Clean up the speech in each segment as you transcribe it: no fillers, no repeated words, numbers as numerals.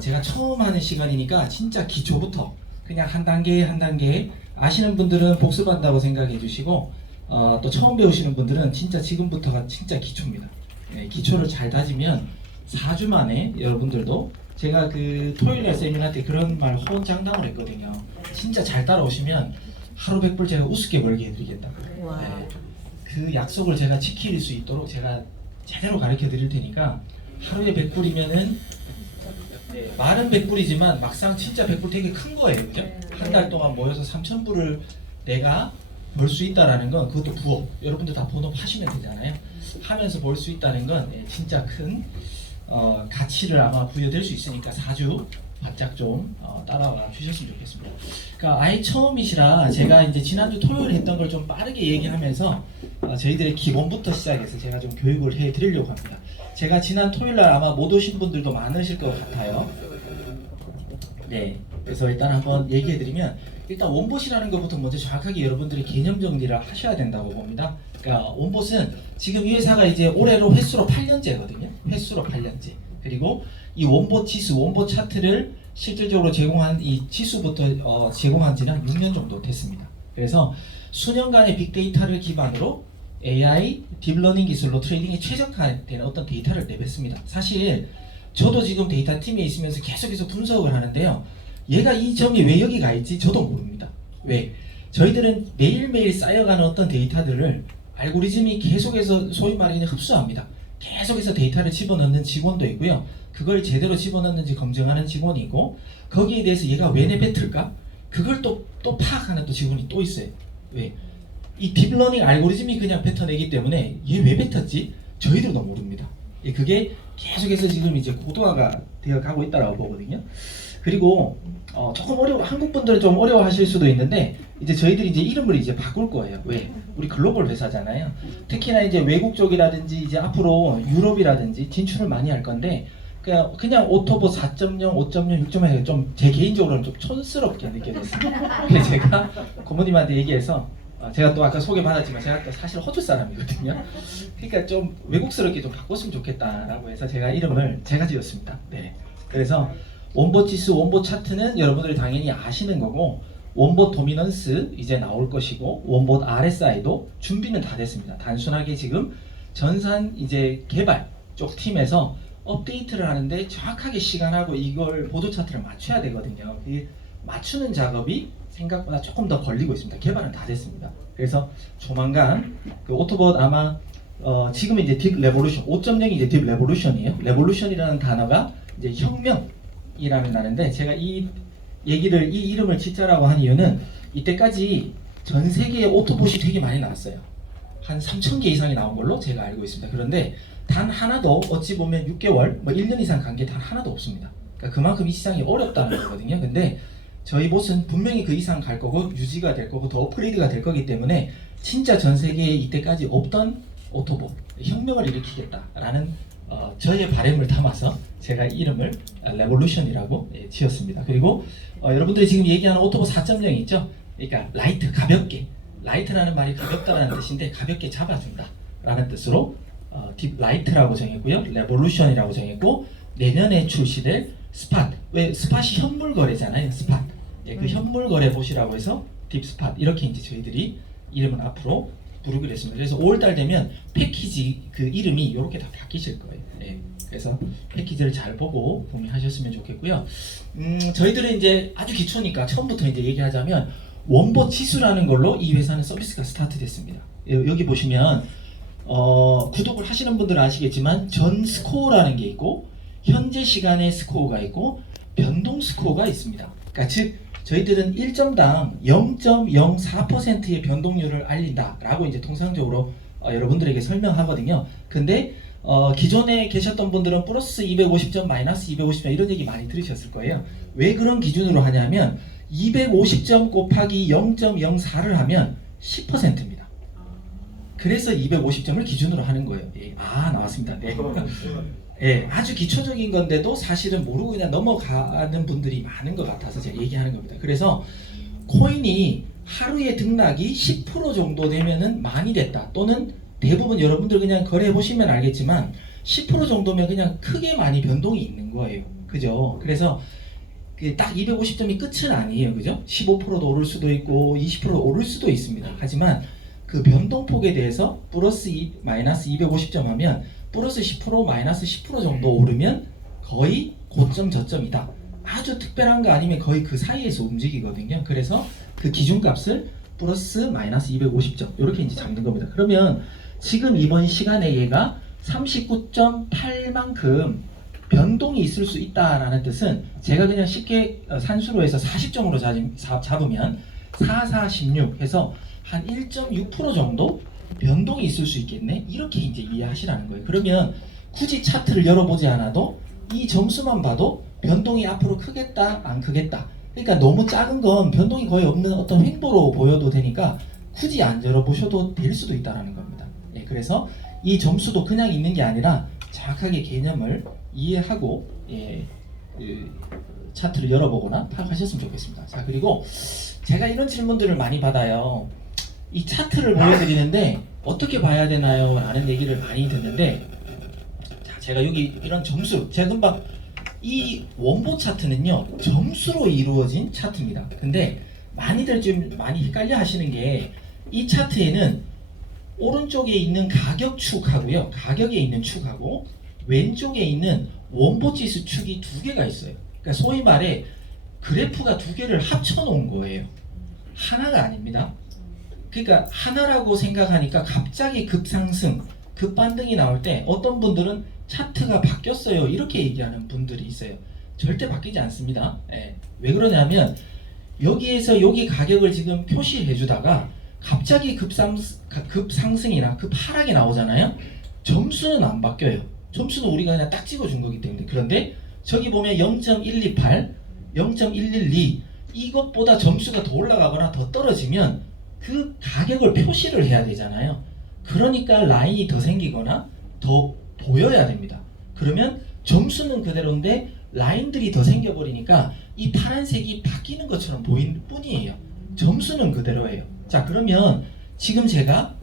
제가 처음 하는 시간이니까 진짜 기초부터 그냥 한 단계 한 단계 아시는 분들은 복습한다고 생각해 주시고 또 처음 배우시는 분들은 진짜 지금부터가 진짜 기초입니다. 기초를 잘 다지면 4주 만에 여러분들도 제가 그 토요일날 세미나 때 그런 말 호언장담을 했거든요. 진짜 잘 따라오시면 하루 100불 제가 우습게 벌게 해드리겠다고. 그 약속을 제가 지킬 수 있도록 제가 제대로 가르쳐 드릴 테니까 하루에 100불이면은 말은 100불이지만 막상 진짜 100불 되게 큰 거예요. 그죠? 한 달 동안 모여서 3,000불을 내가 벌 수 있다라는 건 그것도 부업. 여러분들 다 본업 하시면 되잖아요. 하면서 벌 수 있다는 건 진짜 큰 가치를 아마 부여될 수 있으니까 4주 바짝 좀 따라와 주셨으면 좋겠습니다. 그러니까 아예 처음이시라 제가 이제 지난주 토요일 했던 걸 좀 빠르게 얘기하면서 저희들의 기본부터 시작해서 제가 좀 교육을 해 드리려고 합니다. 제가 지난 토요일날 아마 못 오신 분들도 많으실 것 같아요. 네, 그래서 일단 한번 얘기해 드리면 일단 원봇이라는 것부터 먼저 정확하게 여러분들이 개념 정리를 하셔야 된다고 봅니다. 그러니까 원봇은 지금 이 회사가 이제 올해로 횟수로 8년째거든요. 횟수로 8년째. 그리고 이 원봇 지수, 원봇 차트를 실질적으로 제공한 이 지수부터 제공한 지는 한 6년 정도 됐습니다. 그래서 수년간의 빅데이터를 기반으로 AI, 딥러닝 기술로 트레이딩에 최적화되는 어떤 데이터를 내뱉습니다. 사실 저도 지금 데이터 팀에 있으면서 계속해서 분석을 하는데요. 얘가 이 점이 왜 여기 가 있지? 저도 모릅니다. 왜? 저희들은 매일매일 쌓여가는 어떤 데이터들을 알고리즘이 계속해서 소위 말하는 흡수합니다. 계속해서 데이터를 집어넣는 직원도 있고요. 그걸 제대로 집어넣는지 검증하는 직원이 있고 거기에 대해서 얘가 왜 내뱉을까? 그걸 또 파악하는 또 직원이 또 있어요. 왜? 이 딥러닝 알고리즘이 그냥 뱉어내기 때문에 얘 왜 뱉었지? 저희들도 모릅니다. 그게 계속해서 지금 이제 고도화가 되어 가고 있다고 보거든요. 그리고 조금 한국 분들은 좀 어려워하실 수도 있는데 이제 저희들이 이제 이름을 이제 바꿀 거예요. 왜? 우리 글로벌 회사잖아요. 특히나 이제 외국 쪽이라든지 이제 앞으로 유럽이라든지 진출을 많이 할 건데 그냥 오토봇 4.0, 5.0, 6.0 좀 제 개인적으로는 좀 촌스럽게 느껴졌습니다. 그래서 제가 고모님한테 얘기해서 제가 또 아까 소개받았지만 제가 또 사실 호주 사람이거든요. 그러니까 좀 외국스럽게 좀 바꿨으면 좋겠다라고 해서 제가 이름을 제가 지었습니다. 네. 그래서 원봇 지수, 원봇 차트는 여러분들이 당연히 아시는 거고 원봇 도미넌스 이제 나올 것이고 원봇 RSI도 준비는 다 됐습니다. 단순하게 지금 전산 이제 개발 쪽 팀에서 업데이트를 하는데 정확하게 시간하고 이걸 보도 차트를 맞춰야 되거든요. 그 맞추는 작업이 생각보다 조금 더 걸리고 있습니다. 개발은 다 됐습니다. 그래서 조만간 그 오토봇 아마 지금은 이제 딥 레볼루션 5.0이 이제 딥 레볼루션이에요. 레볼루션이라는 단어가 이제 혁명이라는 단어인데 제가 이 이름을 짓자라고 한 이유는 이때까지 전 세계에 오토봇이 되게 많이 나왔어요. 한 3,000개 이상이 나온 걸로 제가 알고 있습니다. 그런데 단 하나도 어찌 보면 6개월, 뭐 1년 이상 간 게 단 하나도 없습니다. 그러니까 그만큼 이 시장이 어렵다는 거거든요. 근데 저희 봇은 분명히 그 이상 갈 거고 유지가 될 거고 더 업그레이드가 될 거기 때문에 진짜 전 세계에 이때까지 없던 오토봇 혁명을 일으키겠다라는 저의 바람을 담아서 제가 이름을 레볼루션이라고 지었습니다. 그리고 여러분들이 지금 얘기하는 오토봇 4.0 있죠? 그러니까 라이트, 가볍게. 라이트라는 말이 가볍다라는 뜻인데 가볍게 잡아준다라는 뜻으로 딥 라이트라고 정했고요. 레볼루션이라고 정했고 내년에 출시될 스팟. 왜 스팟이 현물 거래잖아요. 스팟. 그 현물 거래 봇이라고 해서 딥 스팟 이렇게 이제 저희들이 이름은 앞으로 부르기로 했습니다. 그래서 5월달 되면 패키지 그 이름이 이렇게 다 바뀌실 거예요. 그래서 패키지를 잘 보고 구매하셨으면 좋겠고요. 저희들은 이제 아주 기초니까 처음부터 이제 얘기하자면 원봇 지수라는 걸로 이 회사는 서비스가 스타트됐습니다. 여기 보시면 구독을 하시는 분들은 아시겠지만 전 스코어라는 게 있고 현재 시간의 스코어가 있고 변동 스코어가 있습니다. 그러니까 즉 저희들은 1점당 0.04%의 변동률을 알린다라고 이제 통상적으로 여러분들에게 설명하거든요. 근데 기존에 계셨던 분들은 플러스 250점, 마이너스 250점 이런 얘기 많이 들으셨을 거예요. 왜 그런 기준으로 하냐면 250점 곱하기 0.04를 하면 10%입니다. 그래서 250점을 기준으로 하는 거예요. 나왔습니다. 네. 아주 기초적인 건데도 사실은 모르고 그냥 넘어가는 분들이 많은 것 같아서 제가 얘기하는 겁니다. 그래서 코인이 하루에 등락이 10% 정도 되면은 많이 됐다. 또는 대부분 여러분들 그냥 거래해 보시면 알겠지만 10% 정도면 그냥 크게 많이 변동이 있는 거예요. 그죠? 그래서 딱 250점이 끝은 아니에요. 그죠? 15%도 오를 수도 있고 20%도 오를 수도 있습니다. 하지만 그 변동폭에 대해서 플러스 마이너스 250점 하면 플러스 10% 마이너스 10% 정도 오르면 거의 고점 저점이다. 아주 특별한 거 아니면 거의 그 사이에서 움직이거든요. 그래서 그 기준값을 플러스 마이너스 250점 이렇게 이제 잡는 겁니다. 그러면 지금 이번 시간에 얘가 39.8만큼 변동이 있을 수 있다라는 뜻은 제가 그냥 쉽게 산수로 해서 40점으로 잡으면 4, 4, 16 해서 한 1.6% 정도 변동이 있을 수 있겠네, 이렇게 이제 이해하시라는 거예요. 그러면 굳이 차트를 열어보지 않아도 이 점수만 봐도 변동이 앞으로 크겠다 안 크겠다, 그러니까 너무 작은 건 변동이 거의 없는 어떤 횡보로 보여도 되니까 굳이 안 열어보셔도 될 수도 있다는 겁니다. 예, 그래서 이 점수도 그냥 있는 게 아니라 정확하게 개념을 이해하고 차트를 열어보거나 파악하셨으면 좋겠습니다. 자, 그리고 제가 이런 질문들을 많이 받아요. 이 차트를 보여드리는데 어떻게 봐야 되나요? 라는 얘기를 많이 듣는데, 자, 제가 여기 이런 점수, 제가 금방 이 원보 차트는요 점수로 이루어진 차트입니다. 근데 많이들 좀 많이 헷갈려 하시는 게, 이 차트에는 오른쪽에 있는 가격 축하고요, 가격에 있는 축하고 왼쪽에 있는 원보지수 축이 두 개가 있어요. 그러니까 소위 말해 그래프가 두 개를 합쳐 놓은 거예요. 하나가 아닙니다. 그러니까 하나라고 생각하니까 갑자기 급상승, 급반등이 나올 때 어떤 분들은 차트가 바뀌었어요 이렇게 얘기하는 분들이 있어요. 절대 바뀌지 않습니다. 예. 왜 그러냐면 여기에서 여기 가격을 지금 표시해 주다가 갑자기 급상승이나 급하락이 나오잖아요. 점수는 안 바뀌어요. 점수는 우리가 그냥 딱 찍어준 거기 때문에. 그런데 저기 보면 0.128, 0.112 이것보다 점수가 더 올라가거나 더 떨어지면 그 가격을 표시를 해야 되잖아요. 그러니까 라인이 더 생기거나 더 보여야 됩니다. 그러면 점수는 그대로인데 라인들이 더 생겨버리니까 이 파란색이 바뀌는 것처럼 보이는 뿐이에요. 점수는 그대로예요. 자, 그러면 지금 제가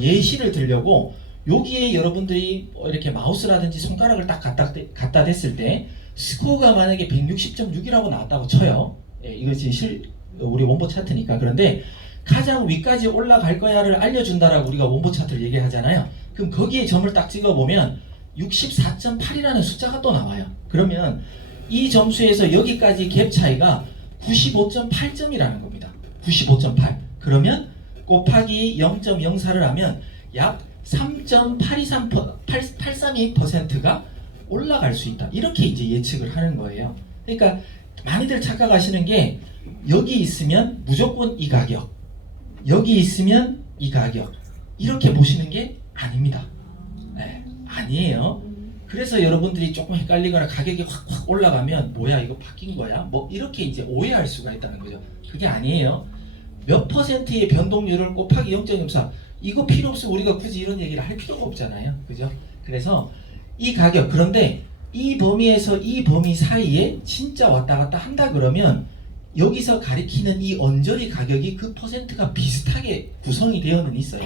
예시를 들려고 여기에 여러분들이 이렇게 마우스라든지 손가락을 딱 갖다 댔을 때 스코어가 만약에 160.6이라고 나왔다고 쳐요. 예, 이것이 우리 원보 차트니까. 그런데 가장 위까지 올라갈 거야를 알려준다라고 우리가 원보 차트를 얘기하잖아요. 그럼 거기에 점을 딱 찍어보면 64.8이라는 숫자가 또 나와요. 그러면 이 점수에서 여기까지 갭 차이가 95.8점이라는 겁니다. 95.8. 그러면 곱하기 0.04를 하면 약 3.832%가 올라갈 수 있다. 이렇게 이제 예측을 하는 거예요. 그러니까 많이들 착각하시는 게 여기 있으면 무조건 이 가격, 여기 있으면 이 가격, 이렇게 보시는 게 아닙니다. 네, 아니에요. 그래서 여러분들이 조금 헷갈리거나 가격이 확 올라가면 뭐야 이거 바뀐 거야? 뭐 이렇게 이제 오해할 수가 있다는 거죠. 그게 아니에요. 몇 퍼센트의 변동률을 곱하기 0.04, 이거 필요 없어. 우리가 굳이 이런 얘기를 할 필요가 없잖아요. 그죠? 그래서 이 가격, 그런데 이 범위에서 이 범위 사이에 진짜 왔다 갔다 한다 그러면 여기서 가리키는 이 언저리 가격이 그 퍼센트가 비슷하게 구성이 되어는 있어요.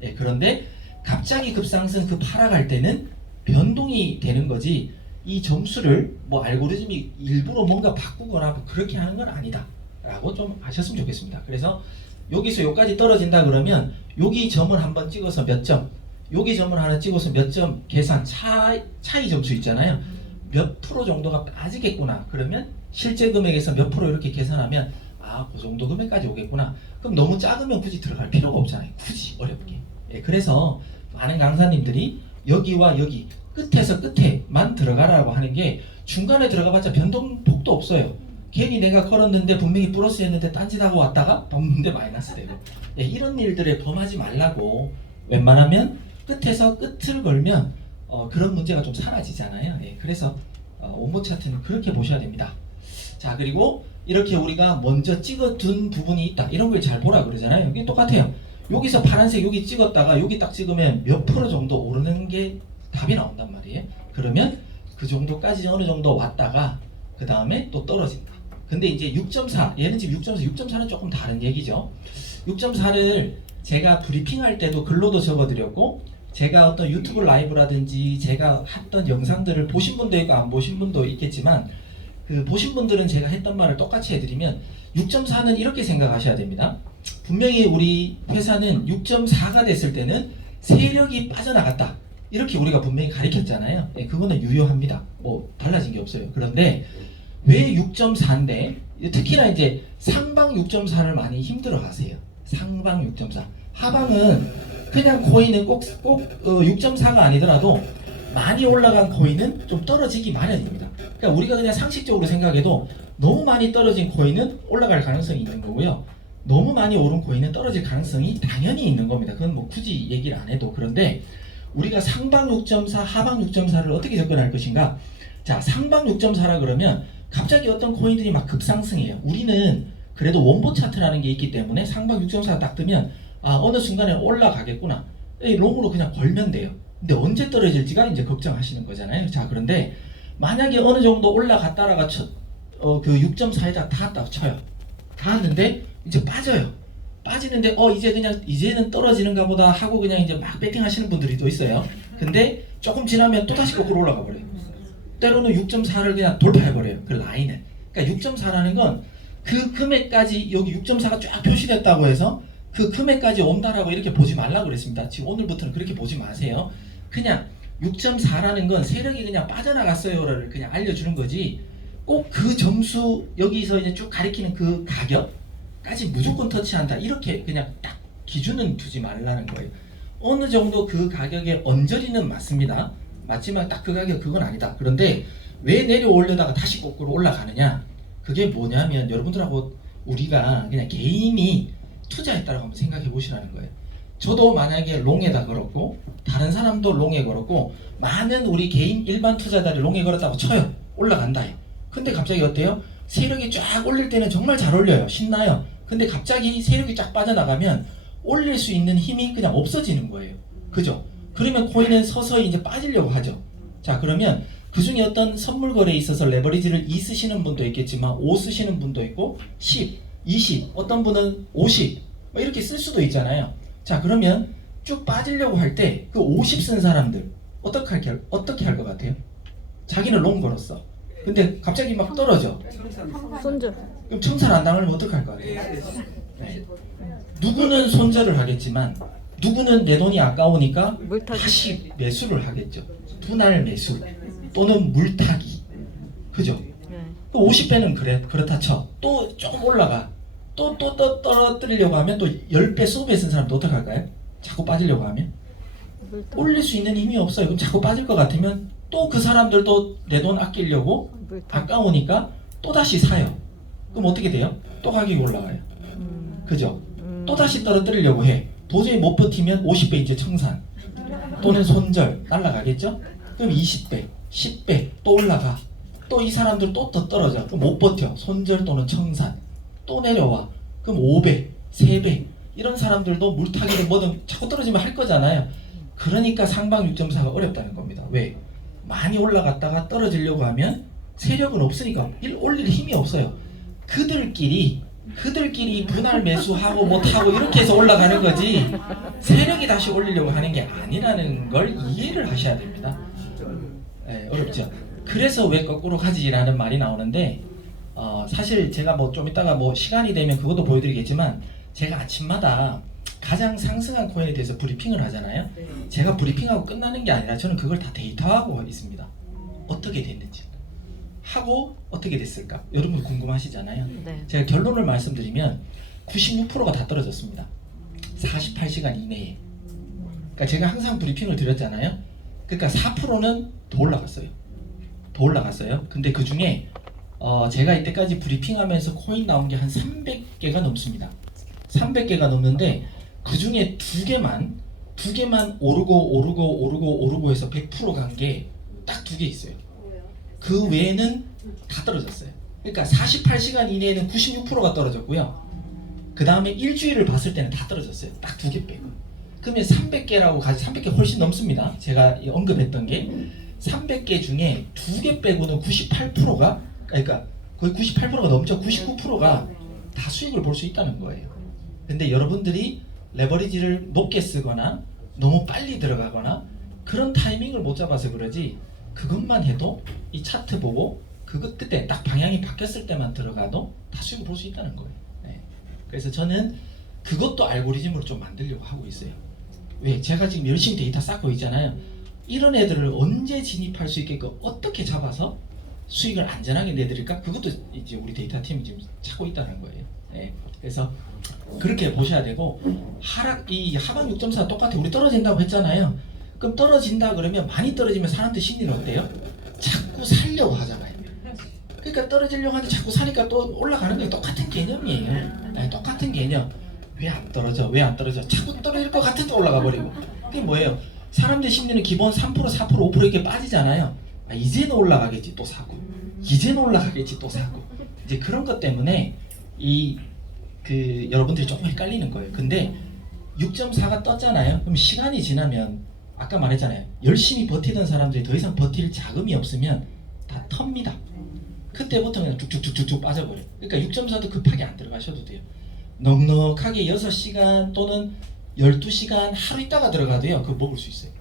네, 그런데 갑자기 급상승 급하락할 때는 변동이 되는 거지, 이 점수를 뭐 알고리즘이 일부러 뭔가 바꾸거나 뭐 그렇게 하는 건 아니다 라고 좀 아셨으면 좋겠습니다. 그래서 여기서 여기까지 떨어진다 그러면 여기 점을 한번 찍어서 몇 점, 여기 점을 하나 찍어서 몇 점 계산, 차이 점수 있잖아요. 몇 프로 정도가 빠지겠구나. 그러면 실제 금액에서 몇 프로 이렇게 계산하면 아, 그 정도 금액까지 오겠구나. 그럼 너무 작으면 굳이 들어갈 필요가 없잖아요. 굳이 어렵게. 예, 그래서 많은 강사님들이 여기와 여기 끝에서 끝에만 들어가라고 하는 게, 중간에 들어가봤자 변동폭도 없어요. 괜히 내가 걸었는데 분명히 플러스 했는데 딴짓하고 왔다가 없는데 마이너스 되고, 예, 이런 일들에 범하지 말라고. 웬만하면 끝에서 끝을 걸면 그런 문제가 좀 사라지잖아요. 예, 그래서 원보 차트는 그렇게 보셔야 됩니다. 자, 그리고 이렇게 우리가 먼저 찍어둔 부분이 있다, 이런 걸 잘 보라 그러잖아요. 이게 똑같아요. 여기서 파란색 여기 찍었다가 여기 딱 찍으면 몇 프로 정도 오르는 게 답이 나온단 말이에요. 그러면 그 정도까지 어느 정도 왔다가 그 다음에 또 떨어진다. 근데 이제 6.4, 얘는 지금 6.4는 조금 다른 얘기죠. 6.4를 제가 브리핑할 때도 글로도 적어드렸고, 제가 어떤 유튜브 라이브라든지 제가 했던 영상들을 보신 분도 있고 안 보신 분도 있겠지만 그 보신 분들은 제가 했던 말을 똑같이 해드리면 6.4는 이렇게 생각하셔야 됩니다. 분명히 우리 회사는 6.4가 됐을 때는 세력이 빠져나갔다. 이렇게 우리가 분명히 가리켰잖아요. 예, 그거는 유효합니다. 뭐 달라진 게 없어요. 그런데 왜 6.4인데 특히나 이제 상방 6.4를 많이 힘들어하세요. 상방 6.4. 하방은 그냥 코인은 꼭 6.4가 아니더라도 많이 올라간 코인은 좀 떨어지기 마련입니다. 그러니까 우리가 그냥 상식적으로 생각해도 너무 많이 떨어진 코인은 올라갈 가능성이 있는 거고요. 너무 많이 오른 코인은 떨어질 가능성이 당연히 있는 겁니다. 그건 뭐 굳이 얘기를 안 해도. 그런데 우리가 상방 6.4, 하방 6.4를 어떻게 접근할 것인가? 자, 상방 6.4라 그러면 갑자기 어떤 코인들이 막 급상승해요. 우리는 그래도 원보 차트라는 게 있기 때문에 상방 6.4가 딱 뜨면 아, 어느 순간에 올라가겠구나. 롱으로 그냥 걸면 돼요. 근데 언제 떨어질지가 이제 걱정하시는 거잖아요. 자, 그런데 만약에 어느 정도 올라갔다가 그 6.4에다 닿았다고 쳐요. 닿았는데 이제 빠져요. 빠지는데 이제는 떨어지는가 보다 하고 그냥 이제 막 배팅 하시는 분들이 또 있어요. 근데 조금 지나면 또 다시 거꾸로 올라가 버려요. 때로는 6.4를 그냥 돌파해 버려요. 그 라인을. 그러니까 6.4라는 건 그 금액까지 여기 6.4가 쫙 표시됐다고 해서 그 금액까지 온다라고 이렇게 보지 말라고 그랬습니다. 지금 오늘부터는 그렇게 보지 마세요. 그냥 6.4라는 건 세력이 그냥 빠져나갔어요를 그냥 알려주는 거지 꼭 그 점수 여기서 이제 쭉 가리키는 그 가격까지 무조건 터치한다 이렇게 그냥 딱 기준은 두지 말라는 거예요. 어느 정도 그 가격의 언저리는 맞습니다. 맞지만 딱 그 가격 그건 아니다. 그런데 왜 내려오려다가 다시 거꾸로 올라가느냐? 그게 뭐냐면 여러분들하고 우리가 그냥 개인이 투자했다고 한번 생각해 보시라는 거예요. 저도 만약에 롱에다 걸었고 다른 사람도 롱에 걸었고 많은 우리 개인 일반 투자자들이 롱에 걸었다고 쳐요. 올라간다. 근데 갑자기 어때요? 세력이 쫙 올릴 때는 정말 잘 올려요. 신나요. 근데 갑자기 세력이 쫙 빠져나가면 올릴 수 있는 힘이 그냥 없어지는 거예요. 그죠? 그러면 코인은 서서히 이제 빠지려고 하죠. 자, 그러면 그 중에 어떤 선물 거래에 있어서 레버리지를 2 쓰시는 분도 있겠지만 5 쓰시는 분도 있고 10, 20, 어떤 분은 50 뭐 이렇게 쓸 수도 있잖아요. 자, 그러면 쭉 빠지려고 할 때 그 50 쓴 사람들 어떻게 할 것 같아요? 자기는 롱 걸었어. 근데 갑자기 막 떨어져. 손절. 그럼 청산 안 당하면 어떡할 것 같아요? 네. 누구는 손절을 하겠지만 누구는 내 돈이 아까우니까 다시 매수를 하겠죠. 분할 매수 또는 물타기. 그죠? 50배는 그렇다 쳐. 또 조금 올라가. 또 떨어뜨리려고 하면 또 10배, 20배 쓴 사람도 어떡할까요? 자꾸 빠지려고 하면? 올릴 수 있는 힘이 없어요. 그럼 자꾸 빠질 것 같으면 또 그 사람들도 내 돈 아끼려고 아까우니까 또 다시 사요. 그럼 어떻게 돼요? 또 가격이 올라가요. 그죠? 또 다시 떨어뜨리려고 해. 도저히 못 버티면 50배 이제 청산 또는 손절 날라가겠죠? 그럼 20배, 10배 또 올라가. 또 이 사람들 또 더 떨어져. 그럼 못 버텨. 손절 또는 청산 또 내려와. 그럼 5배, 3배 이런 사람들도 물타기를 뭐든 자꾸 떨어지면 할 거잖아요. 그러니까 상방 6.4가 어렵다는 겁니다. 왜? 많이 올라갔다가 떨어지려고 하면 세력은 없으니까 올릴 힘이 없어요. 그들끼리 분할 매수하고 못하고 이렇게 해서 올라가는 거지 세력이 다시 올리려고 하는 게 아니라는 걸 이해를 하셔야 됩니다. 네, 어렵죠. 그래서 왜 거꾸로 가지라는 말이 나오는데 사실 제가 뭐 좀 이따가 뭐 시간이 되면 그것도 보여드리겠지만 제가 아침마다 가장 상승한 코인에 대해서 브리핑을 하잖아요. 제가 브리핑하고 끝나는 게 아니라 저는 그걸 다 데이터화하고 있습니다. 어떻게 됐는지 하고 어떻게 됐을까? 여러분 궁금하시잖아요. 네. 제가 결론을 말씀드리면 96%가 다 떨어졌습니다. 48시간 이내에. 그러니까 제가 항상 브리핑을 드렸잖아요. 그러니까 4%는 더 올라갔어요. 더 올라갔어요. 근데 그 중에 제가 이때까지 브리핑하면서 코인 나온 게 한 300개가 넘습니다. 300개가 넘는데 그 중에 두 개만 오르고 해서 100% 간 게 딱 두 개 있어요. 그 외에는 다 떨어졌어요. 그러니까 48시간 이내에는 96%가 떨어졌고요. 그 다음에 일주일을 봤을 때는 다 떨어졌어요. 딱 두 개 빼고. 그러면 300개라고 300개 훨씬 넘습니다. 제가 언급했던 게 300개 중에 두 개 빼고는 98%가 그러니까 거의 98%가 넘죠. 99%가 다 수익을 볼 수 있다는 거예요. 근데 여러분들이 레버리지를 높게 쓰거나 너무 빨리 들어가거나 그런 타이밍을 못 잡아서 그러지 그것만 해도 이 차트 보고 그때 딱 방향이 바뀌었을 때만 들어가도 다 수익을 볼 수 있다는 거예요. 네. 그래서 저는 그것도 알고리즘으로 좀 만들려고 하고 있어요. 왜? 제가 지금 열심히 데이터 쌓고 있잖아요. 이런 애들을 언제 진입할 수 있게끔 어떻게 잡아서 수익을 안전하게 내드릴까? 그것도 이제 우리 데이터 팀이 지금 찾고 있다는 거예요. 네. 그래서 그렇게 보셔야 되고, 이 하방 6.4 똑같아. 우리 떨어진다고 했잖아요. 그럼 떨어진다 그러면 많이 떨어지면 사람들 심리는 어때요? 자꾸 살려고 하잖아요. 그러니까 떨어지려고 하는데 자꾸 사니까 또 올라가는 게 똑같은 개념이에요. 네, 똑같은 개념. 왜 안 떨어져? 왜 안 떨어져? 자꾸 떨어질 것 같은데 올라가 버리고. 그게 뭐예요? 사람들 심리는 기본 3%, 4%, 5% 이렇게 빠지잖아요. 이제는 올라가겠지 또 사고, 이제는 올라가겠지 또 사고. 이제 그런 것 때문에 여러분들이 조금 헷갈리는 거예요. 근데 6.4가 떴잖아요. 그럼 시간이 지나면 아까 말했잖아요. 열심히 버티던 사람들이 더 이상 버틸 자금이 없으면 다 텁니다. 그때부터 그냥 쭉쭉쭉쭉 빠져버려요. 그러니까 6.4도 급하게 안 들어가셔도 돼요. 넉넉하게 6시간 또는 12시간 하루 있다가 들어가도요, 그거 먹을 수 있어요.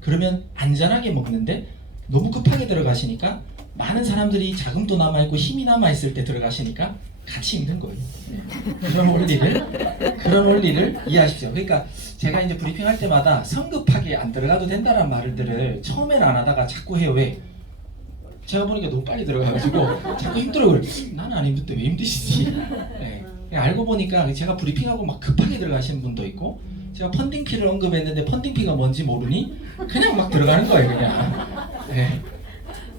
그러면 안전하게 먹는데 너무 급하게 들어가시니까 많은 사람들이 자금도 남아있고 힘이 남아있을 때 들어가시니까 같이 힘든 거예요. 그런 원리를 이해하십시오. 그러니까 제가 이제 브리핑 할 때마다 성급하게 안 들어가도 된다는 말들을 처음에는 안 하다가 자꾸 해요. 왜? 제가 보니까 너무 빨리 들어가가지고 자꾸 힘들어요. 나는 안 힘든데 왜 힘드시지? 네. 알고 보니까 제가 브리핑하고 막 급하게 들어가시는 분도 있고, 제가 펀딩피를 언급했는데 펀딩피가 뭔지 모르니 그냥 막 들어가는 거예요. 그냥. 네.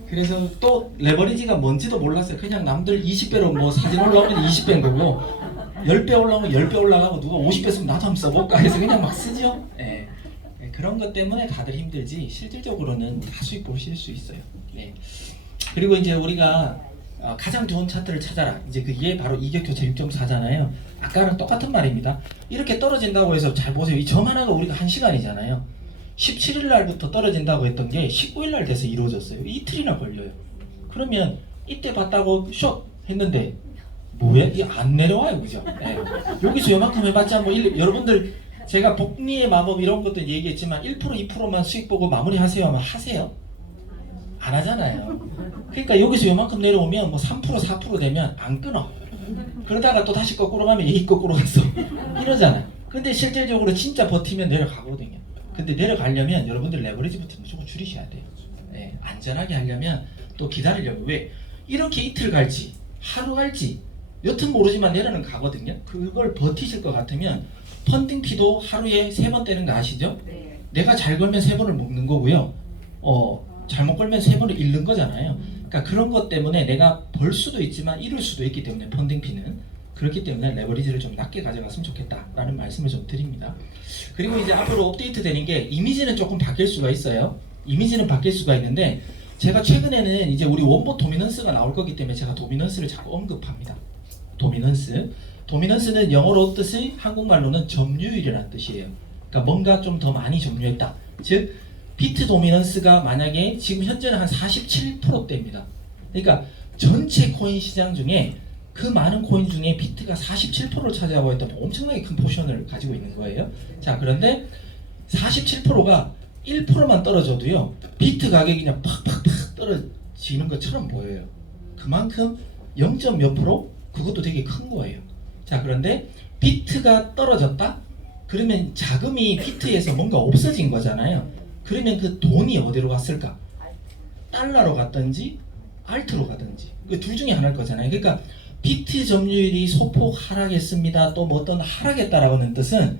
그래서 또 레버리지가 뭔지도 몰랐어요. 그냥 남들 20배로 뭐 사진 올라오면 20배인 거고, 10배 올라오면 10배 올라가고, 누가 50배 쓰면 나도 한번 써볼까 해서 그냥 막 쓰죠. 네. 네. 그런 것 때문에 다들 힘들지 실질적으로는 다 수익 보실 수 있어요. 네. 그리고 이제 우리가 가장 좋은 차트를 찾아라. 이제 그게 바로 이격교차 6.4잖아요. 아까랑 똑같은 말입니다. 이렇게 떨어진다고 해서 잘 보세요. 이 점 하나가 우리가 1시간이잖아요. 17일 날부터 떨어진다고 했던 게 19일 날 돼서 이루어졌어요. 이틀이나 걸려요. 그러면 이때 봤다고 숏 했는데 뭐야? 이게 안 내려와요. 그죠? 네. 여기서 요만큼 해봤자 뭐 여러분들 제가 복리의 마법 이런 것도 얘기했지만 1% 2%만 수익 보고 마무리하세요 하면 하세요? 안 하잖아요. 그러니까 여기서 요만큼 내려오면 뭐 3% 4% 되면 안 끊어. 그러다가 또 다시 거꾸로 가면 얘 거꾸로 갔어. 이러잖아. 근데 실질적으로 진짜 버티면 내려가거든요. 근데 내려가려면 여러분들 레버리지부터 무조건 줄이셔야 돼요. 네, 안전하게 하려면 또 기다리려고. 왜? 이렇게 이틀 갈지 하루 갈지 여튼 모르지만 내려는 가거든요. 그걸 버티실 것 같으면 펀딩피도 하루에 3번 떼는 거 아시죠? 네. 내가 잘 걸면 3번을 먹는 거고요. 잘못 걸면 3번을 잃는 거잖아요. 그러니까 그런 것 때문에 내가 벌 수도 있지만 잃을 수도 있기 때문에 펀딩피는 그렇기 때문에 레버리지를 좀 낮게 가져갔으면 좋겠다라는 말씀을 좀 드립니다. 그리고 이제 앞으로 업데이트 되는 게 이미지는 조금 바뀔 수가 있어요. 이미지는 바뀔 수가 있는데 제가 최근에는 이제 우리 원보 도미넌스가 나올 거기 때문에 제가 도미넌스를 자꾸 언급합니다. 도미넌스는 영어로 뜻이 한국말로는 점유율이라는 뜻이에요. 그러니까 뭔가 좀 더 많이 점유했다. 즉 비트 도미넌스가 만약에 지금 현재는 한 47%대입니다. 그러니까 전체 코인 시장 중에 그 많은 코인 중에 비트가 47%를 차지하고 있던 엄청나게 큰 포션을 가지고 있는 거예요. 자, 그런데 47%가 1%만 떨어져도요, 비트 가격이 그냥 팍팍팍 떨어지는 것처럼 보여요. 그만큼 0. 몇 프로? 그것도 되게 큰 거예요. 자, 그런데 비트가 떨어졌다? 그러면 자금이 비트에서 뭔가 없어진 거잖아요. 그러면 그 돈이 어디로 갔을까? 달러로 갔든지 알트로 가든지 그 둘 중에 하나일 거잖아요. 그러니까 비트 점유율이 소폭 하락했습니다. 또 뭐 어떤 하락했다라고 하는 뜻은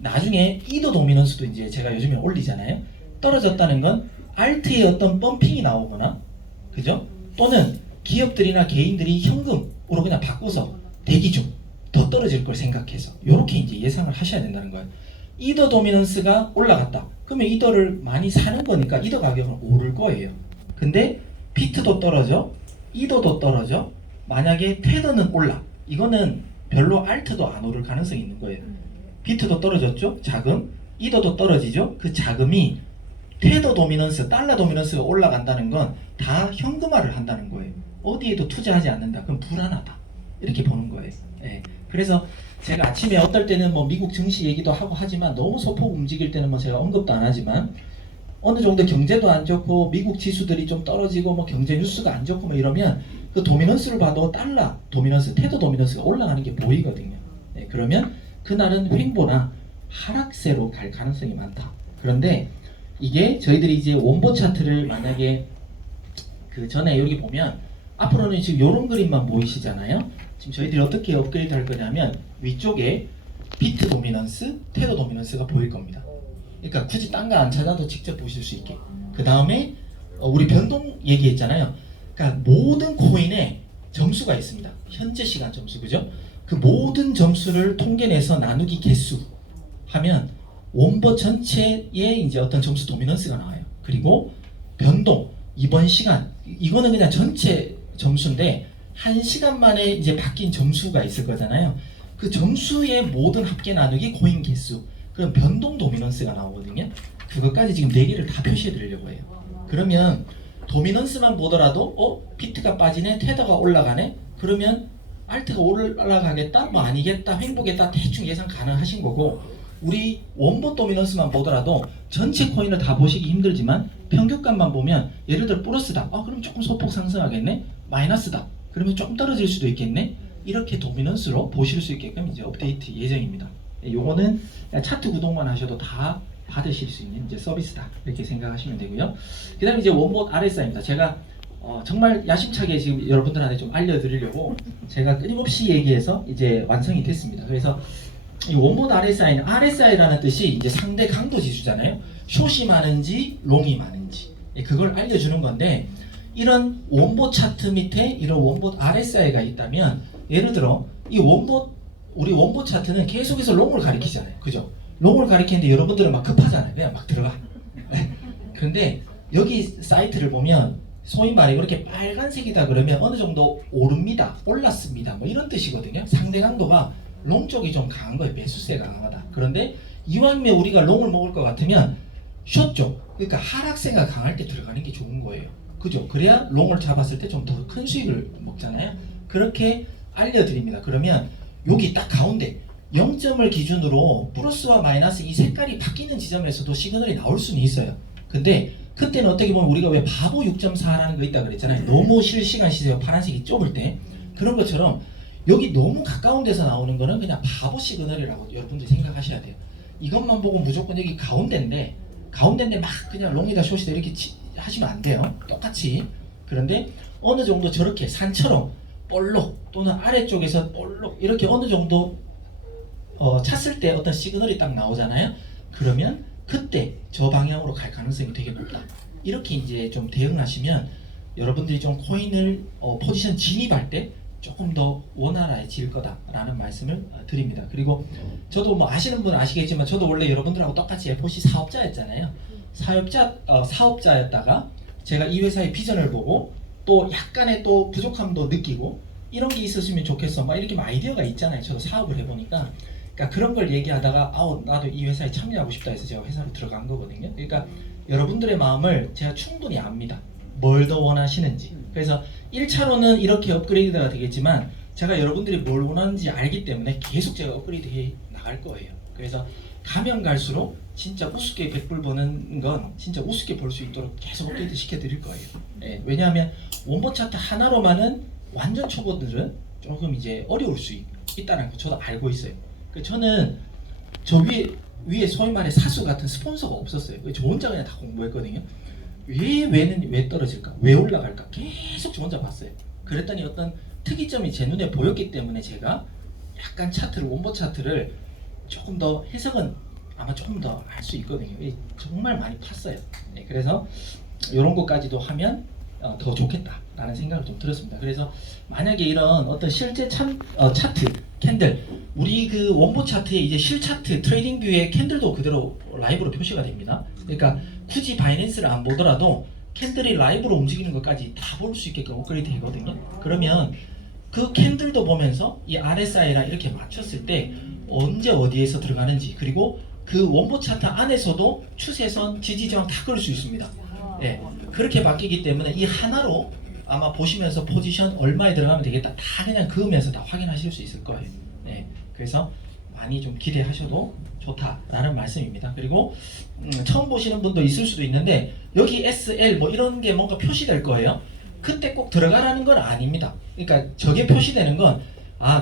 나중에 이더 도미넌스도 이제 제가 요즘에 올리잖아요. 떨어졌다는 건 알트의 어떤 펌핑이 나오거나, 그죠? 또는 기업들이나 개인들이 현금으로 그냥 바꿔서 대기 중 더 떨어질 걸 생각해서 이렇게 이제 예상을 하셔야 된다는 거예요. 이더 도미넌스가 올라갔다. 그러면 이더를 많이 사는 거니까 이더 가격은 오를 거예요. 근데 비트도 떨어져, 이더도 떨어져. 만약에 테더는 올라. 이거는 별로 알트도 안 오를 가능성이 있는 거예요. 비트도 떨어졌죠? 자금. 이더도 떨어지죠? 그 자금이 테더 도미넌스, 달러 도미넌스가 올라간다는 건 다 현금화를 한다는 거예요. 어디에도 투자하지 않는다. 그럼 불안하다. 이렇게 보는 거예요. 예. 그래서 제가 아침에 어떨 때는 뭐 미국 증시 얘기도 하고 하지만 너무 소폭 움직일 때는 뭐 제가 언급도 안 하지만 어느 정도 경제도 안 좋고 미국 지수들이 좀 떨어지고 뭐 경제 뉴스가 안 좋고 뭐 이러면 그 도미넌스를 봐도 달러 도미넌스, 테더 도미넌스가 올라가는 게 보이거든요. 네, 그러면 그날은 횡보나 하락세로 갈 가능성이 많다. 그런데 이게 저희들이 이제 원보 차트를 만약에 그 전에 여기 보면 앞으로는 지금 이런 그림만 보이시잖아요. 지금 저희들이 어떻게 업그레이드 할 거냐면 위쪽에 비트 도미넌스, 테더 도미넌스가 보일 겁니다. 그러니까 굳이 딴 거 안 찾아도 직접 보실 수 있게. 그 다음에 우리 변동 얘기했잖아요. 그러니까 모든 코인에 점수가 있습니다. 현재 시간 점수, 그죠? 그 모든 점수를 통계내서 나누기 개수 하면 원보 전체에 이제 어떤 점수 도미넌스가 나와요. 그리고 변동, 이번 시간, 이거는 그냥 전체 점수인데 1시간 만에 이제 바뀐 점수가 있을 거잖아요. 그 점수의 모든 합계 나누기 코인 개수, 그럼 변동 도미넌스가 나오거든요. 그것까지 지금 4개를 다 표시해 드리려고 해요. 그러면 도미넌스만 보더라도 비트가 빠지네, 테더가 올라가네, 그러면 알트가 올라가겠다, 뭐 아니겠다, 횡보겠다, 대충 예상 가능하신 거고, 우리 원보 도미넌스만 보더라도 전체 코인을 다 보시기 힘들지만 평균값만 보면 예를 들어 플러스다, 그럼 조금 소폭 상승하겠네, 마이너스다, 그러면 조금 떨어질 수도 있겠네, 이렇게 도미넌스로 보실 수 있게끔 이제 업데이트 예정입니다. 요거는 차트 구독만 하셔도 다 받으실 수 있는 이제 서비스다, 이렇게 생각하시면 되고요. 그 다음에 이제 원봇 RSI입니다. 제가 정말 야심차게 지금 여러분들한테 좀 알려드리려고 제가 끊임없이 얘기해서 이제 완성이 됐습니다. 그래서 이 원봇 RSI는, RSI라는 뜻이 이제 상대 강도 지수잖아요. 숏이 많은지 롱이 많은지 그걸 알려주는 건데, 이런 원봇 차트 밑에 이런 원봇 RSI가 있다면, 예를 들어 이 우리 원봇 차트는 계속해서 롱을 가리키잖아요, 그죠? 롱을 가리키는데 여러분들은 막 급하잖아요. 그냥 막 들어가. 그런데 여기 사이트를 보면 소위 말해 이렇게 빨간색이다 그러면 어느 정도 오릅니다, 올랐습니다, 뭐 이런 뜻이거든요. 상대 강도가 롱 쪽이 좀 강한 거예요. 매수세가 강하다. 그런데 이왕이면 우리가 롱을 먹을 것 같으면 숏 쪽, 그러니까 하락세가 강할 때 들어가는 게 좋은 거예요, 그죠? 그래야 롱을 잡았을 때 좀 더 큰 수익을 먹잖아요. 그렇게 알려드립니다. 그러면 여기 딱 가운데 0점을 기준으로 플러스와 마이너스 이 색깔이 바뀌는 지점에서도 시그널이 나올 수는 있어요. 근데 그때는 어떻게 보면 우리가 왜 바보 6.4라는 거 있다 그랬잖아요. 너무 실시간 시세가 파란색이 좁을 때, 그런 것처럼 여기 너무 가까운 데서 나오는 거는 그냥 바보 시그널이라고 여러분들이 생각하셔야 돼요. 이것만 보고 무조건 여기 가운데인데 막 그냥 롱이다 숏이다 이렇게 하시면 안 돼요. 똑같이. 그런데 어느 정도 저렇게 산처럼 볼록 또는 아래쪽에서 볼록 이렇게 어느 정도 찼을 때 어떤 시그널이 딱 나오잖아요. 그러면 그때 저 방향으로 갈 가능성이 되게 높다. 이렇게 이제 좀 대응하시면 여러분들이 좀 코인을 포지션 진입할 때 조금 더 원활해질 거다라는 말씀을 드립니다. 그리고 저도 뭐 아시는 분은 아시겠지만 저도 원래 여러분들하고 똑같이 FOC 사업자였잖아요. 사업자였다가 제가 이 회사의 비전을 보고 또 약간의 또 부족함도 느끼고 이런 게 있었으면 좋겠어, 막 이렇게 아이디어가 있잖아요. 저도 사업을 해보니까. 그러니까 그런 걸 얘기하다가 나도 이 회사에 참여하고 싶다 해서 제가 회사로 들어간 거거든요. 그러니까 여러분들의 마음을 제가 충분히 압니다. 뭘 더 원하시는지. 그래서 1차로는 이렇게 업그레이드가 되겠지만 제가 여러분들이 뭘 원하는지 알기 때문에 계속 제가 업그레이드 해 나갈 거예요. 그래서 가면 갈수록 진짜 우습게 100불 버는 건 진짜 우습게 벌 수 있도록 계속 업데이트 시켜드릴 거예요. 네, 왜냐하면 원본 차트 하나로만은 완전 초보들은 조금 이제 어려울 수 있다는 거 저도 알고 있어요. 저는 저 위에 소위 말해 사수 같은 스폰서가 없었어요. 저 혼자 그냥 다 공부했거든요. 왜 떨어질까? 왜 올라갈까? 계속 저 혼자 봤어요. 그랬더니 어떤 특이점이 제 눈에 보였기 때문에 제가 약간 원본 차트를 조금 더 해석은 아마 조금 더 할 수 있거든요. 정말 많이 팠어요. 네, 그래서 이런 것까지도 하면 더 좋겠다라는 생각을 좀 들었습니다. 그래서 만약에 이런 어떤 실제 차트, 캔들, 우리 그 원본 차트에 이제 실 차트, 트레이딩 뷰에 캔들도 그대로 라이브로 표시가 됩니다. 그러니까 굳이 바이낸스를 안 보더라도 캔들이 라이브로 움직이는 것까지 다 볼 수 있게끔 업그레이드 되거든요. 그러면 그 캔들도 보면서 이 RSI랑 이렇게 맞췄을 때 언제 어디에서 들어가는지, 그리고 그 원본 차트 안에서도 추세선, 지지저항 다 그릴 수 있습니다. 예, 그렇게 바뀌기 때문에 이 하나로 아마 보시면서 포지션 얼마에 들어가면 되겠다 다 그냥 그으면서 다 확인하실 수 있을 거예요. 예, 그래서 많이 좀 기대하셔도 좋다라는 말씀입니다. 그리고 처음 보시는 분도 있을 수도 있는데 여기 SL 뭐 이런 게 뭔가 표시될 거예요. 그때 꼭 들어가라는 건 아닙니다. 그러니까 저게 표시되는 건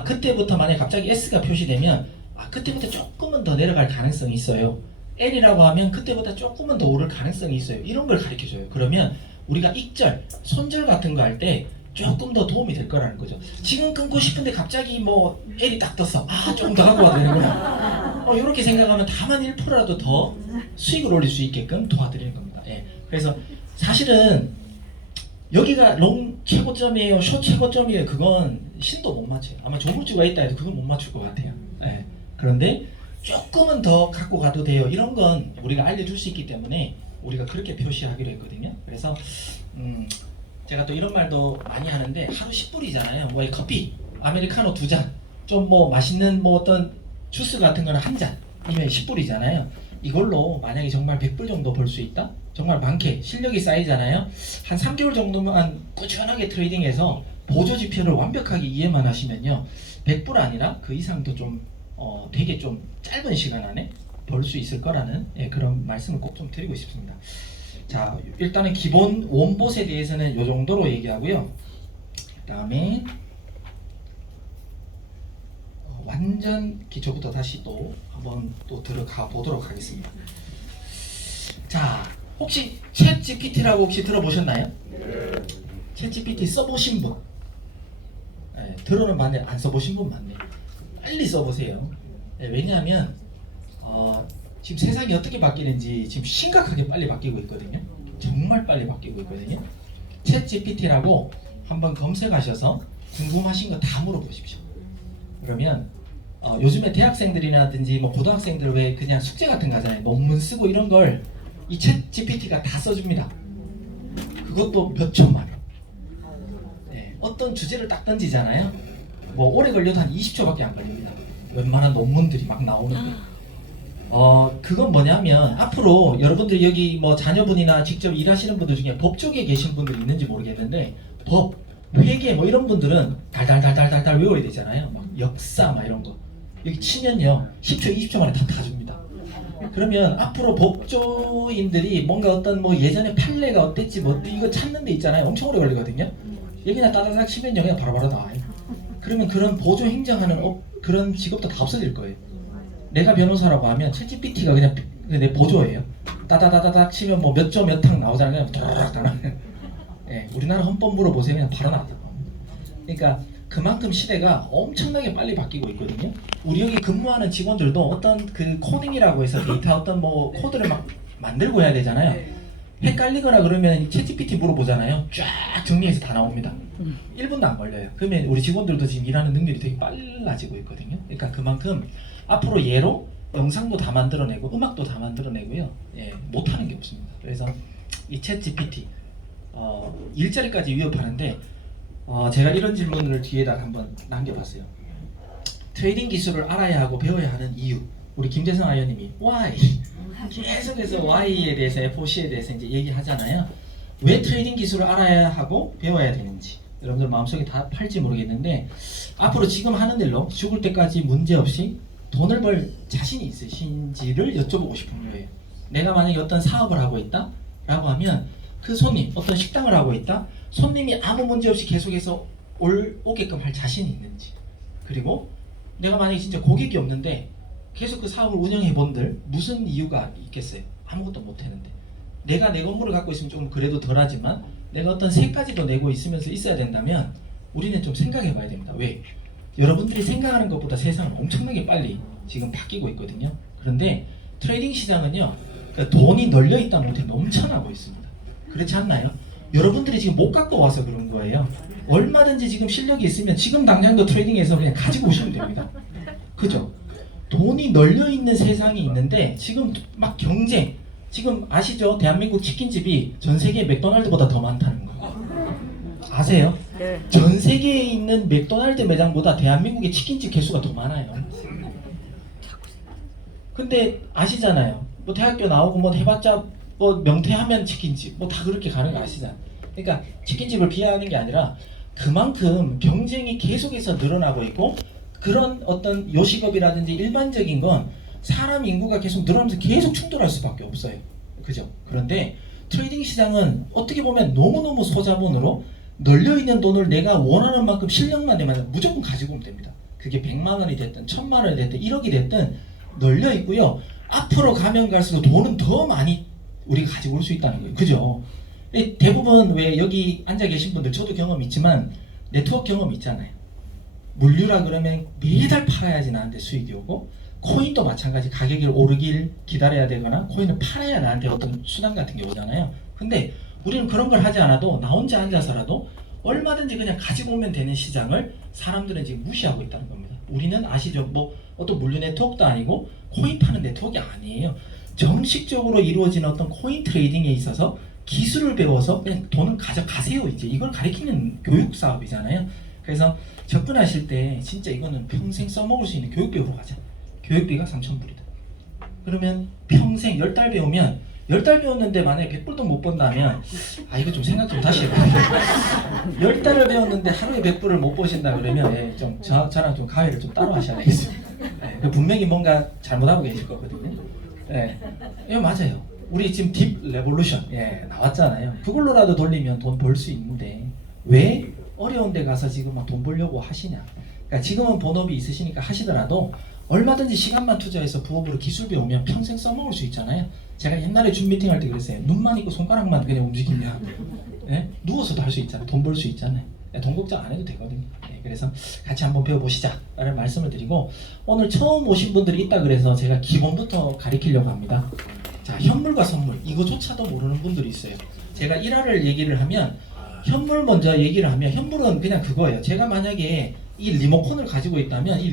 그때부터 만약 갑자기 S가 표시되면 그때부터 조금은 더 내려갈 가능성이 있어요. L이라고 하면 그때보다 조금은 더 오를 가능성이 있어요. 이런 걸 가르쳐줘요. 그러면 우리가 익절, 손절 같은 거 할 때 조금 더 도움이 될 거라는 거죠. 지금 끊고 싶은데 갑자기 뭐 L이 딱 떴어. 조금 더 갖고 와야 되는구나. 이렇게 생각하면 다만 1%라도 더 수익을 올릴 수 있게끔 도와드리는 겁니다. 예. 그래서 사실은 여기가 롱 최고점이에요, 숏 최고점이에요. 그건 신도 못 맞춰요. 아마 조물주가 있다 해도 그건 못 맞출 것 같아요. 예. 그런데 조금은 더 갖고 가도 돼요. 이런 건 우리가 알려줄 수 있기 때문에 우리가 그렇게 표시하기로 했거든요. 그래서 제가 또 이런 말도 많이 하는데 하루 10불이잖아요. 뭐 커피, 아메리카노 2잔, 좀 뭐 맛있는 뭐 어떤 주스 같은 거는 한 잔이면 10불이잖아요. 이걸로 만약에 정말 100불 정도 벌 수 있다? 정말 많게 실력이 쌓이잖아요. 한 3개월 정도만 꾸준하게 트레이딩해서 보조 지표를 완벽하게 이해만 하시면요. 100불 아니라 그 이상도 좀 되게 좀 짧은 시간 안에 벌 수 있을 거라는 그런 말씀을 꼭 좀 드리고 싶습니다. 자, 일단은 기본 원봇에 대해서는 이 정도로 얘기하고요. 그 다음에 완전 기초부터 다시 또 한번 또 들어가 보도록 하겠습니다. 자, 혹시 챗 GPT라고 혹시 들어보셨나요? 챗 GPT 써보신 분? 들어는 봤는데 안 써보신 분 많네요. 빨리 써보세요. 왜냐하면 지금 세상이 어떻게 바뀌는지 지금 심각하게 빨리 바뀌고 있거든요. 정말 빨리 바뀌고 있거든요. 챗 GPT라고 한번 검색하셔서 궁금하신 거 다 물어보십시오. 그러면 요즘에 대학생들이라든지 뭐 고등학생들 왜 그냥 숙제 같은 거 하잖아요. 논문 쓰고 이런 걸 이 챗 GPT가 다 써줍니다. 그것도 몇 초만에. 어떤 주제를 딱 던지잖아요. 뭐 오래 걸려도 한 20초밖에 안 걸립니다. 웬만한 논문들이 막 나오는데. 그건 뭐냐면 앞으로 여러분들 여기 뭐 자녀분이나 직접 일하시는 분들 중에 법 쪽에 계신 분들 있는지 모르겠는데 법, 회계 뭐 이런 분들은 달달달달달달 외워야 되잖아요. 막 역사 막 이런 거 여기 치면요 10초 20초 만에 다 줍니다. 그러면 앞으로 법조인들이 뭔가 어떤 뭐 예전에 판례가 어땠지 뭐 이거 찾는 데 있잖아요. 엄청 오래 걸리거든요. 여기나 따다닥 치면요 그냥 바로바로 나와요. 그러면 그런 보조 행정하는 그런 직업도 다 없어질 거예요. 내가 변호사라고 하면 챗GPT가 그냥 내 보조예요. 따다다다닥 치면 뭐 몇 조 몇 항 나오잖아요. 그냥 도라락 다 나와요. 우리나라 헌법 물어보세요. 그냥 바로 나와요. 그러니까 그만큼 시대가 엄청나게 빨리 바뀌고 있거든요. 우리 여기 근무하는 직원들도 어떤 그 코딩이라고 해서 데이터 어떤 뭐 코드를 막 만들고 해야 되잖아요. 헷갈리거나 그러면 챗GPT 물어보잖아요. 쫙 정리해서 다 나옵니다. 1분도 안 걸려요. 그러면 우리 직원들도 지금 일하는 능률이 되게 빨라지고 있거든요. 그러니까 그만큼 앞으로 예로 영상도 다 만들어내고 음악도 다 만들어내고요. 못하는 게 없습니다. 그래서 이 챗GPT 일자리까지 위협하는데 제가 이런 질문을 뒤에다 한번 남겨봤어요. 트레이딩 기술을 알아야 하고 배워야 하는 이유. 우리 김재성 아이언님이 why 계속해서 why에 대해서 FOC에 대해서 이제 얘기하잖아요. 왜 트레이딩 기술을 알아야 하고 배워야 되는지 여러분들 마음속에 다 팔지 모르겠는데 앞으로 지금 하는 일로 죽을 때까지 문제없이 돈을 벌 자신이 있으신지를 여쭤보고 싶은 거예요. 내가 만약에 어떤 사업을 하고 있다 라고 하면 그 손님, 어떤 식당을 하고 있다, 손님이 아무 문제 없이 계속해서 오게끔 할 자신이 있는지, 그리고 내가 만약에 진짜 고객이 없는데 계속 그 사업을 운영해 본들 무슨 이유가 있겠어요? 아무것도 못했는데 내가 내 건물을 갖고 있으면 좀 그래도 덜하지만 내가 어떤 세까지도 내고 있으면서 있어야 된다면 우리는 좀 생각해 봐야 됩니다. 왜? 여러분들이 생각하는 것보다 세상은 엄청나게 빨리 지금 바뀌고 있거든요. 그런데 트레이딩 시장은요, 그러니까 돈이 널려 있다 못해 넘쳐나고 있습니다. 그렇지 않나요? 여러분들이 지금 못 갖고 와서 그런 거예요. 얼마든지 지금 실력이 있으면 지금 당장도 트레이딩해서 그냥 가지고 오시면 됩니다. 그죠? 돈이 널려 있는 세상이 있는데 지금 막 경쟁, 지금 아시죠? 대한민국 치킨집이 전 세계 맥도날드보다 더 많다는 거 아세요? 네. 전 세계에 있는 맥도날드 매장보다 대한민국의 치킨집 개수가 더 많아요. 근데 아시잖아요. 뭐 대학교 나오고 뭐 해봤자 뭐 명퇴하면 치킨집 뭐 다 그렇게 가는 거 아시잖아요. 그러니까 치킨집을 비하하는 게 아니라 그만큼 경쟁이 계속해서 늘어나고 있고 그런 어떤 요식업이라든지 일반적인 건 사람 인구가 계속 늘어나면서 계속 충돌할 수밖에 없어요. 그죠? 그런데 트레이딩 시장은 어떻게 보면 너무너무 소자본으로 널려있는 돈을 내가 원하는 만큼 실력만 내면 무조건 가지고 오면 됩니다. 그게 100만 원이 됐든 1000만 원이 됐든 1억이 됐든 널려 있고요. 앞으로 가면 갈수록 돈은 더 많이 우리가 가지고 올 수 있다는 거예요. 그죠? 대부분 왜 여기 앉아 계신 분들 저도 경험 있지만 네트워크 경험 있잖아요. 물류라 그러면 매달 팔아야지 나한테 수익이 오고 코인도 마찬가지 가격이 오르길 기다려야 되거나 코인을 팔아야 나한테 어떤 수당 같은 게 오잖아요. 근데 우리는 그런 걸 하지 않아도 나 혼자 앉아서라도 얼마든지 그냥 가지고 오면 되는 시장을 사람들은 지금 무시하고 있다는 겁니다. 우리는 아시죠? 뭐 어떤 물류 네트워크도 아니고 코인 파는 네트워크가 아니에요. 정식적으로 이루어지는 어떤 코인 트레이딩에 있어서 기술을 배워서 그냥 돈을 가져가세요. 이제 이걸 가리키는 교육 사업이잖아요. 그래서 접근하실 때 진짜 이거는 평생 써먹을 수 있는 교육 배우러 가자. 교육비가 3,000불이다. 그러면 평생 10달 배우면 10달 배웠는데 만약에 100불도 못 번다면 아 이거 좀 생각 좀 다시 해봐요. 10달을 배웠는데 하루에 100불을 못 버신다 그러면 예, 좀 저랑 좀 가위를 좀 따로 하셔야 되겠습니다. 예, 분명히 뭔가 잘못하고 계실 거거든요. 예, 예 맞아요. 우리 지금 딥 레볼루션 예, 나왔잖아요. 그걸로라도 돌리면 돈 벌 수 있는데 왜 어려운 데 가서 지금 막 돈 벌려고 하시냐. 그러니까 지금은 본업이 있으시니까 하시더라도 얼마든지 시간만 투자해서 부업으로 기술 배우면 평생 써먹을 수 있잖아요. 제가 옛날에 줌 미팅 할 때 그랬어요. 눈만 있고 손가락만 그냥 움직이면 예? 누워서도 할 수 있잖아요. 돈 벌 수 있잖아요. 돈 걱정 안 해도 되거든요. 예, 그래서 같이 한번 배워보시자 라는 말씀을 드리고 오늘 처음 오신 분들이 있다 그래서 제가 기본부터 가르치려고 합니다. 자, 현물과 선물 이거조차도 모르는 분들이 있어요. 제가 1화를 얘기를 하면 현물 먼저 얘기를 하면 현물은 그냥 그거예요. 제가 만약에 이 리모컨을 가지고 있다면 이